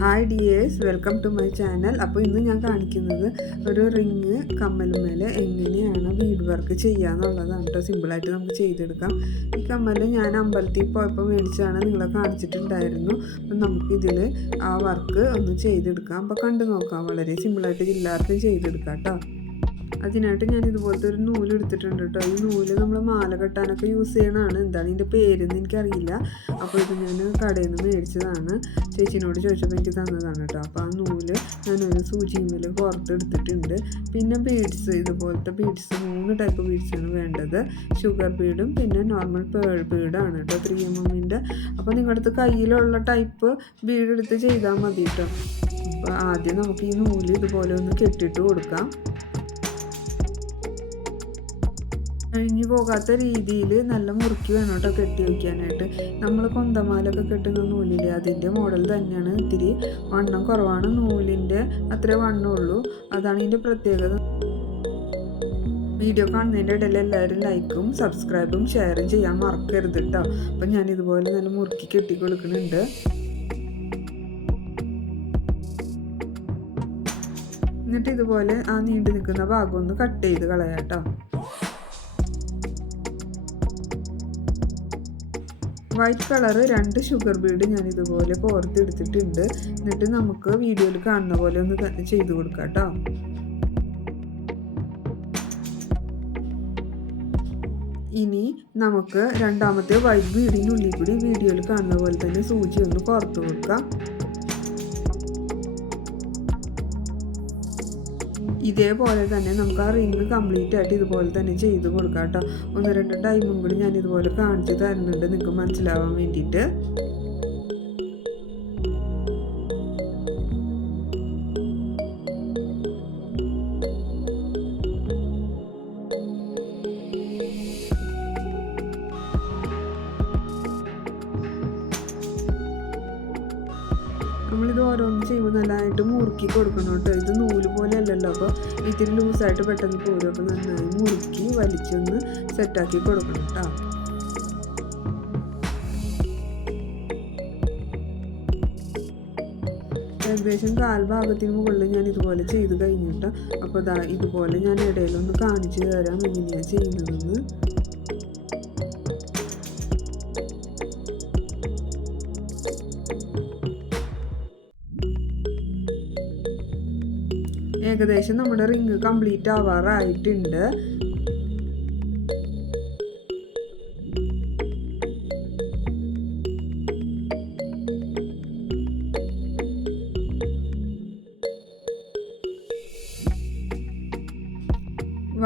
Hi dears welcome to my channel അപ്പോൾ ഇന്ന് ഞാൻ കാണിക്കുന്നത് ഒരു റിങ് കമ്മലുമേൽ എങ്ങനെയാണ് വീഡ് വർക്ക് ചെയ്യാന്നുള്ളതാണ് കേട്ടോ. സിമ്പിളായിട്ട് നമുക്ക് ചെയ്തെടുക്കാം. ഈ കമ്മൽ ഞാൻ അമ്പലത്തിൽ പോയപ്പോൾ മേടിച്ചാണ് നിങ്ങളെ കാണിച്ചിട്ടുണ്ടായിരുന്നു. അപ്പം നമുക്കിതിൽ ആ വർക്ക് ഒന്ന് ചെയ്തെടുക്കാം. അപ്പോൾ കണ്ടു നോക്കാം. വളരെ സിമ്പിളായിട്ട് എല്ലാവർക്കും ചെയ്തെടുക്കാം കേട്ടോ. അതിനായിട്ട് ഞാൻ ഇതുപോലത്തെ ഒരു നൂൽ എടുത്തിട്ടുണ്ട് കേട്ടോ. ഈ നൂൽ നമ്മൾ മാല കെട്ടാനൊക്കെ യൂസ് ചെയ്യണതാണ്. എന്താണ് ഇതിന്റെ പേരെന്ന് എനിക്കറിയില്ല. അപ്പോൾ ഇത് ഞാൻ കടയിൽ നിന്ന് മേടിച്ചതാണ്. ചേച്ചിനോട് ചോദിച്ചപ്പോൾ എനിക്ക് തന്നതാണ് കേട്ടോ. അപ്പോൾ ആ നൂൽ ഞാനൊരു സൂചിമേൽ പുറത്തെടുത്തിട്ടുണ്ട് പിന്നെ ബീഡ്സ് ഇതുപോലത്തെ ബീഡ്സ് മൂന്ന് ടൈപ്പ് ബീഡ്സാണ് വേണ്ടത്. ഷുഗർ ബീഡും പിന്നെ നോർമൽ പേൾ ബീഡാണ് കേട്ടോ ത്രീ എം എമ്മിന്റെ അപ്പോൾ നിങ്ങളുടെ അടുത്ത് കയ്യിലുള്ള ടൈപ്പ് ബീഡ് എടുത്ത് ചെയ്താൽ മതി കേട്ടോ. അപ്പോൾ ആദ്യം നമുക്ക് ഈ നൂൽ ഇതുപോലെ ഒന്ന് കെട്ടിയിട്ട് കൊടുക്കാം. കഴിഞ്ഞു പോകാത്ത രീതിയിൽ നല്ല മുറുക്കി വേണം കേട്ടോ കെട്ടി വയ്ക്കാനായിട്ട്. നമ്മൾ കൊന്തമാലൊക്കെ കെട്ടുന്ന നൂലില്ലേ അതിന്റെ മോഡൽ തന്നെയാണ് ഇത്തിരി വണ്ണം കുറവാണ് നൂലിന്റെ അത്ര വണ്ണമുള്ളൂ അതാണ് ഇതിന്റെ പ്രത്യേകത. വീഡിയോ കാണുന്നതിന്റെ ഇടയിൽ എല്ലാവരും ലൈക്കും സബ്സ്ക്രൈബും ഷെയറും ചെയ്യാൻ മറക്കരുത് കേട്ടോ അപ്പം ഞാൻ ഇതുപോലെ നല്ല മുറുക്കി കെട്ടി കൊടുക്കുന്നുണ്ട്. എന്നിട്ട് ഇതുപോലെ ആ നീണ്ടു നിൽക്കുന്ന ഭാഗം ഒന്ന് കട്ട് ചെയ്ത് കളയാം കേട്ടോ വൈറ്റ് കളറ് രണ്ട് ഷുഗർ ബീഡ് ഞാൻ ഇതുപോലെ കോർത്തെടുത്തിട്ടുണ്ട്. എന്നിട്ട് നമുക്ക് വീഡിയോയിൽ കാണുന്ന പോലെ ഒന്ന് ചെയ്ത് കൊടുക്കാം കേട്ടോ. ഇനി നമുക്ക് രണ്ടാമത്തെ വൈറ്റ് ബീഡിനുള്ളിൽ കൂടി വീഡിയോയിൽ കാണുന്ന പോലെ തന്നെ സൂചി ഒന്ന് പുറത്തു കൊടുക്കാം. ഇതേപോലെ തന്നെ നമുക്ക് ആ റിങ് കംപ്ലീറ്റ് ആയിട്ട് ഇതുപോലെ തന്നെ ചെയ്ത് കൊടുക്കാം കേട്ടോ. ഒന്ന് രണ്ട് ടൈമും കൂടി ഞാൻ ഇതുപോലെ കാണിച്ച് തരുന്നുണ്ട്. നിങ്ങൾക്ക് മനസ്സിലാവാൻ വേണ്ടിയിട്ട്. നല്ലതായിട്ട് മുറുക്കി കൊടുക്കണം കേട്ടോ. ഇത് നൂൽ പോലെ അല്ലല്ലോ അപ്പോൾ ഇത്തിരി ലൂസായിട്ട് പെട്ടെന്ന് പോരും. അപ്പോൾ നന്നായി മുറുക്കി വലിച്ചൊന്ന് സെറ്റാക്കി കൊടുക്കണം കേട്ടോ. ഏകദേശം കാൽഭാഗത്തിന് മുകളിൽ ഞാൻ ഇതുപോലെ ചെയ്ത് കഴിഞ്ഞിട്ട് അപ്പോൾ ഇതാ ഇതുപോലെ ഞാൻ ഇടയിലൊന്ന് കാണിച്ചു തരാം എങ്ങനെയാണ് ചെയ്യുന്നതെന്ന്. ഏകദേശം നമ്മുടെ റിങ് കംപ്ലീറ്റ് ആവാറായിട്ടുണ്ട്.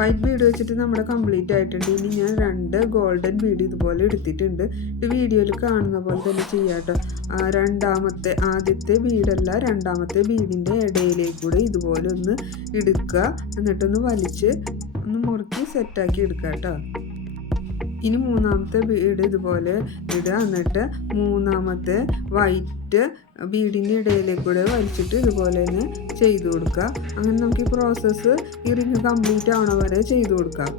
വൈറ്റ് ബീഡ് വെച്ചിട്ട് നമ്മുടെ കംപ്ലീറ്റ് ആയിട്ടുണ്ട്. ഇനി ഞാൻ രണ്ട് ഗോൾഡൻ ബീഡ് ഇതുപോലെ എടുത്തിട്ടുണ്ട്. ഇത് വീഡിയോയിൽ കാണുന്ന പോലെ തന്നെ ചെയ്യാട്ടോ രണ്ടാമത്തെ ആദ്യത്തെ ബീഡല്ല രണ്ടാമത്തെ ബീഡിന്റെ ഇടയിലേക്കൂടെ ഇതുപോലെ ഒന്ന് എടുക്കുക. എന്നിട്ടൊന്ന് വലിച്ച് ഒന്ന് മുറുക്കി സെറ്റാക്കി എടുക്കുക കേട്ടോ. ഇനി മൂന്നാമത്തെ ബീഡ് ഇതുപോലെ ഇടുക. എന്നിട്ട് മൂന്നാമത്തെ വൈറ്റ് ബീഡിന്റെ ഇടയിലേക്കൂടെ വലിച്ചിട്ട് ഇതുപോലെ തന്നെ ചെയ്തു കൊടുക്കുക. അങ്ങനെ നമുക്ക് ഈ പ്രോസസ്സ് റിങ് കംപ്ലീറ്റ് ആവണ വരെ ചെയ്തു കൊടുക്കാം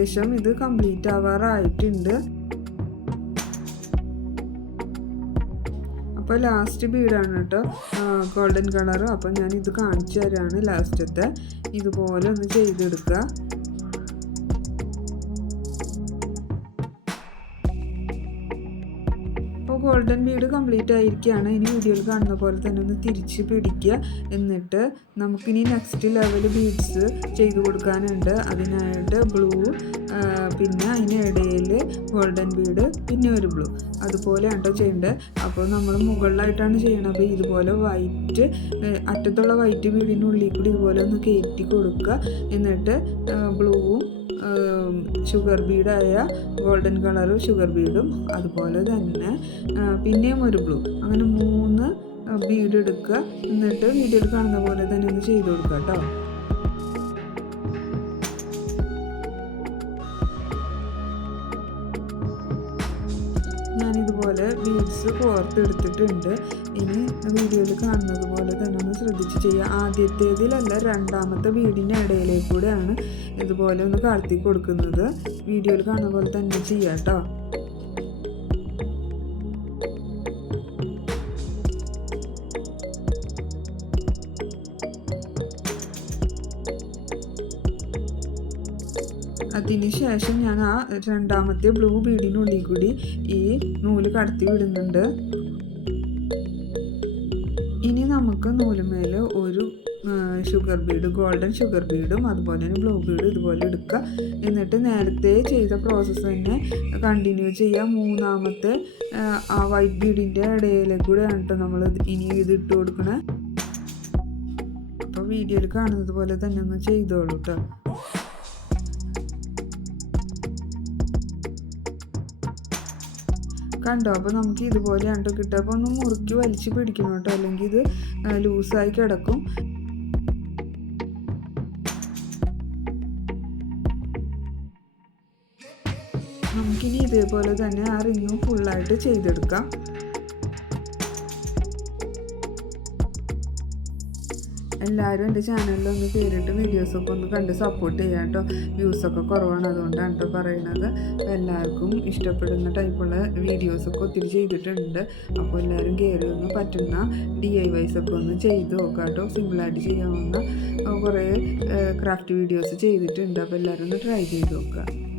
ഏകദേശം ഇത് കംപ്ലീറ്റ് ആവാറായിട്ടുണ്ട്. അപ്പോൾ ലാസ്റ്റ് ബീഡാണ് കേട്ടോ. ഗോൾഡൻ കളർ അപ്പോൾ ഞാൻ ഇത് കാണിച്ചു തരാണ് ലാസ്റ്റത്തെ ഇതുപോലെ ഒന്ന് ചെയ്തെടുക്കുക. ഗോൾഡൻ ബീഡ് കംപ്ലീറ്റ് ആയിരിക്കുകയാണ്. ഇനി വീഡിയോയിൽ കാണുന്ന പോലെ തന്നെ ഒന്ന് തിരിച്ച് പിടിക്കുക. എന്നിട്ട് നമുക്കിനി നെക്സ്റ്റ് ലെവൽ ബീഡ്സ് ചെയ്ത് കൊടുക്കാനുണ്ട്. അതിനായിട്ട് ബ്ലൂ പിന്നെ അതിനിടയിൽ ഗോൾഡൻ ബീഡ് പിന്നെ ഒരു ബ്ലൂ അതുപോലെയാണ് ചെയ്യേണ്ടത് അപ്പോൾ നമ്മൾ മുകളിലായിട്ടാണ് ചെയ്യണത്. ഇതുപോലെ വൈറ്റ് അറ്റത്തുള്ള വൈറ്റ് ബീഡിനുള്ളിൽ കൂടി ഇതുപോലെ ഒന്ന് കയറ്റി കൊടുക്കുക. എന്നിട്ട് ബ്ലൂവും ഷുഗർ ബീഡായ ഗോൾഡൻ കളർ ഷുഗർ ബീഡും അതുപോലെ തന്നെ പിന്നെയും ഒരു ബ്ലൂ അങ്ങനെ മൂന്ന് ബീഡ് എടുക്കുക. എന്നിട്ട് വീഡിയോയിൽ കാണുന്ന പോലെ തന്നെ ഒന്ന് ചെയ്ത് കൊടുക്കുക കേട്ടോ. ഞാൻ ഇതുപോലെ ബീഡ്സ് കോർത്തെടുത്തിട്ടുണ്ട് ഇനി വീഡിയോയിൽ കാണുന്നത് പോലെ തന്നെ ഒന്ന് ശ്രദ്ധിച്ച് ചെയ്യുക. ആദ്യത്തേതിലല്ല രണ്ടാമത്തെ വീടിന്റെ ഇടയിലേക്കൂടെയാണ് ഇതുപോലെ ഒന്ന് കാർത്തി കൊടുക്കുന്നത്. വീഡിയോയിൽ കാണുന്ന പോലെ തന്നെ ചെയ്യാം കേട്ടോ. അതിന് ശേഷം ഞാൻ ആ രണ്ടാമത്തെ ബ്ലൂ ബീഡിനുള്ളിൽ കൂടി ഈ നൂൽ കടത്തി വിടുന്നുണ്ട്. ഇനി നമുക്ക് നൂലുമേൽ ഒരു ഷുഗർ ബീഡ് ഗോൾഡൻ ഷുഗർ ബീഡും അതുപോലെ തന്നെ ബ്ലൂ ബീഡ് ഇതുപോലെ എടുക്കുക. എന്നിട്ട് നേരത്തെ ചെയ്ത പ്രോസസ്സ് തന്നെ കണ്ടിന്യൂ ചെയ്യുക. മൂന്നാമത്തെ ആ വൈറ്റ് ബീഡിന്റെ ഇടയിലേക്ക് കൂടെയാണ് കേട്ടോ നമ്മൾ ഇനി ഇത് ഇട്ട് കൊടുക്കണേ. അപ്പോൾ വീഡിയോയിൽ കാണുന്നത് പോലെ തന്നെ ഒന്ന് ചെയ്തോളൂ കേട്ടോ കണ്ടോ? അപ്പോൾ നമുക്ക് ഇതുപോലെ കണ്ടോ? കിട്ടുക അപ്പോൾ ഒന്ന് മുറുക്കി വലിച്ച് പിടിക്കണം കേട്ടോ. അല്ലെങ്കിൽ ഇത് ലൂസായി കിടക്കും. നമുക്കിനി ഇതേപോലെ തന്നെ ആ റിങ്ങും ഫുള്ളായിട്ട് ചെയ്തെടുക്കാം. എല്ലാവരും എന്റെ ചാനലിൽ ഒന്ന് കയറിയിട്ട് വീഡിയോസൊക്കെ ഒന്ന് കണ്ട് സപ്പോർട്ട് ചെയ്യാം കേട്ടോ. വ്യൂസൊക്കെ കുറവാണ് അതുകൊണ്ടാണ് കേട്ടോ പറയണത്. എല്ലാവർക്കും ഇഷ്ടപ്പെടുന്ന ടൈപ്പുള്ള വീഡിയോസൊക്കെ ഒത്തിരി ചെയ്തിട്ടുണ്ട്. അപ്പോൾ എല്ലാവരും കയറി ഒന്ന് പറ്റുന്ന ഡി ഐ വൈസ് ഒക്കെ ഒന്ന് ചെയ്ത് നോക്കാം കേട്ടോ സിമ്പിളായിട്ട് ചെയ്യാവുന്ന കുറേ ക്രാഫ്റ്റ് വീഡിയോസ് ചെയ്തിട്ടുണ്ട്. അപ്പോൾ എല്ലാവരും ഒന്ന് ട്രൈ ചെയ്ത് നോക്കുക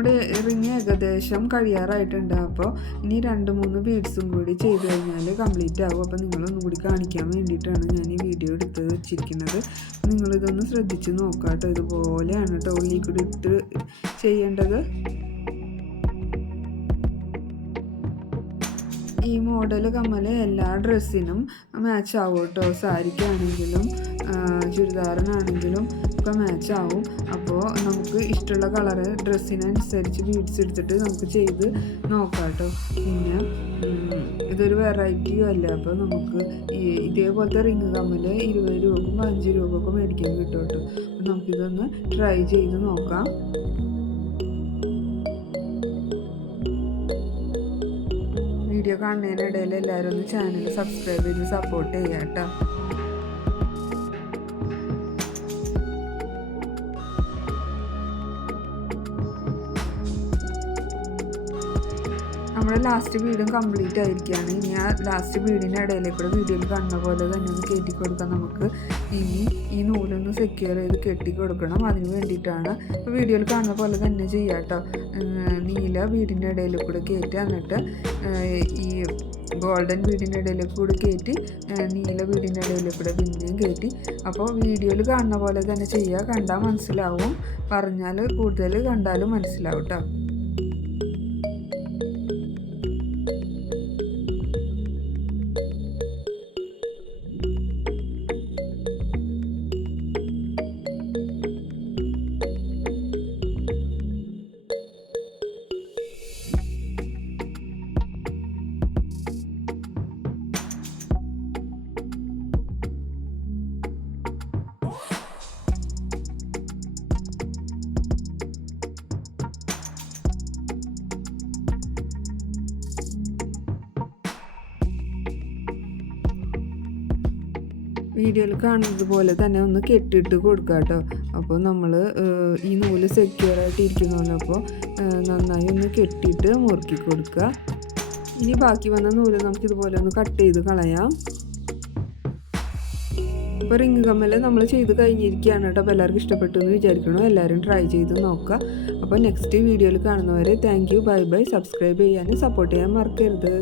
നമ്മുടെ റിങ് ഏകദേശം കഴിയാറായിട്ടുണ്ട്. അപ്പോൾ ഇനി രണ്ട് മൂന്ന് ബീഡ്സും കൂടി ചെയ്ത് കഴിഞ്ഞാൽ കംപ്ലീറ്റ് ആവും. അപ്പോൾ നിങ്ങളൊന്നും കൂടി കാണിക്കാൻ വേണ്ടിയിട്ടാണ് ഞാൻ ഈ വീഡിയോ എടുത്ത് വെച്ചിരിക്കുന്നത്. നിങ്ങളിതൊന്ന് ശ്രദ്ധിച്ച് നോക്കാം കേട്ടോ ഇതുപോലെയാണ് കേട്ടോ ഉള്ളിൽ കൂടി ഇട്ട് ചെയ്യേണ്ടത്. ഈ മോഡൽ കമ്മൽ എല്ലാ ഡ്രസ്സിനും മാച്ച് ആവും കേട്ടോ സാരിക്കാണെങ്കിലും ചുരിദാറിനാണെങ്കിലും ഒക്കെ മാച്ച് ആവും. അപ്പോൾ നമുക്ക് ഇഷ്ടമുള്ള കളറ് ഡ്രസ്സിനനുസരിച്ച് ബീഡ്സ് എടുത്തിട്ട് നമുക്ക് ചെയ്ത് നോക്കാം കേട്ടോ പിന്നെ ഇതൊരു വെറൈറ്റിയും അല്ല. അപ്പോൾ നമുക്ക് ഇതേപോലത്തെ റിങ് കമ്മൽ ഇരുപത് രൂപക്കും പതിനഞ്ച് രൂപക്കും മേടിക്കാൻ കിട്ടും കേട്ടോ. അപ്പോൾ നമുക്കിതൊന്ന് ട്രൈ ചെയ്ത് നോക്കാം. വീഡിയോ കാണുന്നതിനിടയിൽ എല്ലാവരും ഒന്ന് ചാനൽ സബ്സ്ക്രൈബ് ചെയ്ത് സപ്പോർട്ട് ചെയ്യാം കേട്ടോ. നമ്മുടെ ലാസ്റ്റ് വീടും കംപ്ലീറ്റ് ആയിരിക്കുകയാണ്. ഇനി ആ ലാസ്റ്റ് വീടിന്റെ ഇടയിലേക്കൂടെ വീഡിയോയിൽ കാണുന്ന പോലെ തന്നെ ഒന്ന് കയറ്റി കൊടുക്കാം നമുക്ക്. ഇനി ഈ നൂലൊന്ന് സെക്യൂർ ചെയ്ത് കെട്ടി കൊടുക്കണം. അതിന് വേണ്ടിയിട്ടാണ് ഇപ്പോൾ വീഡിയോയിൽ കാണുന്ന പോലെ തന്നെ ചെയ്യാം കേട്ടോ നീല വീടിന്റെ ഇടയിൽ കൂടെ കയറ്റി എന്നിട്ട് ഈ ഗോൾഡൻ വീടിന്റെ ഇടയിൽ കൂടി കയറ്റി നീല വീടിന്റെ ഇടയിൽ കൂടെ പിന്നെയും കയറ്റി. അപ്പോൾ വീഡിയോയിൽ കാണുന്ന പോലെ തന്നെ ചെയ്യുക കണ്ടാൽ മനസ്സിലാവും. പറഞ്ഞാൽ കൂടുതൽ കണ്ടാലും മനസ്സിലാവും കേട്ടോ വീഡിയോയിൽ കാണുന്നത് പോലെ തന്നെ ഒന്ന് കെട്ടിയിട്ട് കൊടുക്കുക കേട്ടോ. അപ്പോൾ നമ്മൾ ഈ നൂൽ സെക്യൂർ ആയിട്ട് ഇരിക്കുന്നല്ലോ അപ്പോൾ നന്നായി ഒന്ന് കെട്ടിയിട്ട് മുറുക്കി കൊടുക്കുക. ഇനി ബാക്കി വന്ന നൂൽ നമുക്കിതുപോലെ ഒന്ന് കട്ട് ചെയ്ത് കളയാം. അപ്പോൾ റിങ് കമ്മൽ നമ്മൾ ചെയ്ത് കഴിഞ്ഞിരിക്കുകയാണ് കേട്ടോ. അപ്പോൾ എല്ലാവർക്കും ഇഷ്ടപ്പെട്ടു എന്ന് വിചാരിക്കണോ എല്ലാവരും ട്രൈ ചെയ്ത് നോക്കുക. അപ്പോൾ നെക്സ്റ്റ് വീഡിയോയിൽ കാണുന്നവരെ thank you bye bye subscribe ചെയ്യാനും സപ്പോർട്ട് ചെയ്യാൻ മറക്കരുത്.